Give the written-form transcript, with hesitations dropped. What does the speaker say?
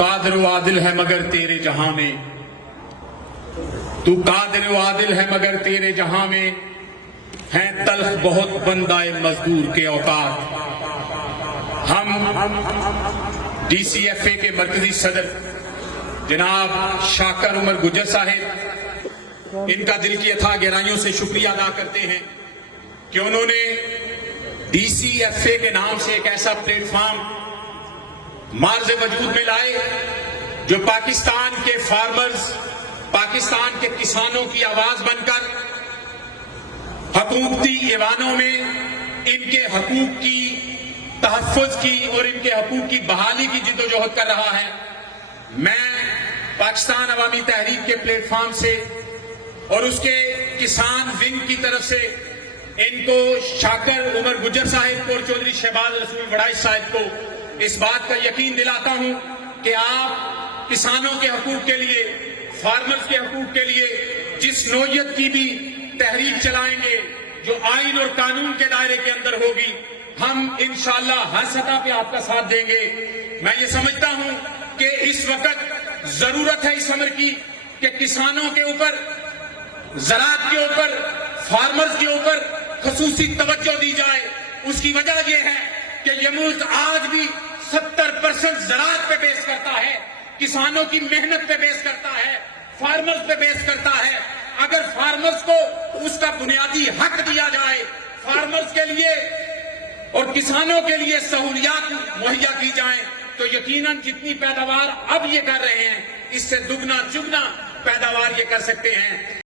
قادر و عادل ہے مگر تیرے جہاں میں، تو قادر و عادل ہے مگر تیرے جہاں میں، ہیں تلخ بہت بندہ مزدور کے اوقات۔ ہم ڈی سی ایف اے کے مرکزی صدر جناب شاکر عمر گجر صاحب، ان کا دل کی اتھاہ گہرائیوں سے شکریہ ادا کرتے ہیں کہ انہوں نے ڈی سی ایف اے کے نام سے ایک ایسا پلیٹ فارم معرض وجود میں لائے جو پاکستان کے فارمرز، پاکستان کے کسانوں کی آواز بن کر حکومتی ایوانوں میں ان کے حقوق کی تحفظ کی اور ان کے حقوق کی بحالی کی جدوجہد کر رہا ہے۔ میں پاکستان عوامی تحریک کے پلیٹ فارم سے اور اس کے کسان ونگ کی طرف سے ان کو، شاکر عمر گجر صاحب کو اور چودھری شہباز رسول وڑائچ صاحب کو اس بات کا یقین دلاتا ہوں کہ آپ کسانوں کے حقوق کے لیے، فارمرز کے حقوق کے لیے جس نوعیت کی بھی تحریک چلائیں گے جو آئین اور قانون کے دائرے کے اندر ہوگی، ہم انشاءاللہ ہر سطح پہ آپ کا ساتھ دیں گے۔ میں یہ سمجھتا ہوں کہ اس وقت ضرورت ہے اس امر کی کہ کسانوں کے اوپر، زراعت کے اوپر، فارمرز کے اوپر خصوصی توجہ دی جائے۔ اس کی وجہ یہ ہے کہ یہ ملک آج بھی 70% زراعت پہ بیس کرتا ہے، کسانوں کی محنت پہ بیس کرتا ہے، فارمرز پہ بیس کرتا ہے۔ اگر فارمرز کو اس کا بنیادی حق دیا جائے، فارمرز کے لیے اور کسانوں کے لیے سہولیات مہیا کی جائیں، تو یقیناً جتنی پیداوار اب یہ کر رہے ہیں اس سے دگنا چگنا پیداوار یہ کر سکتے ہیں۔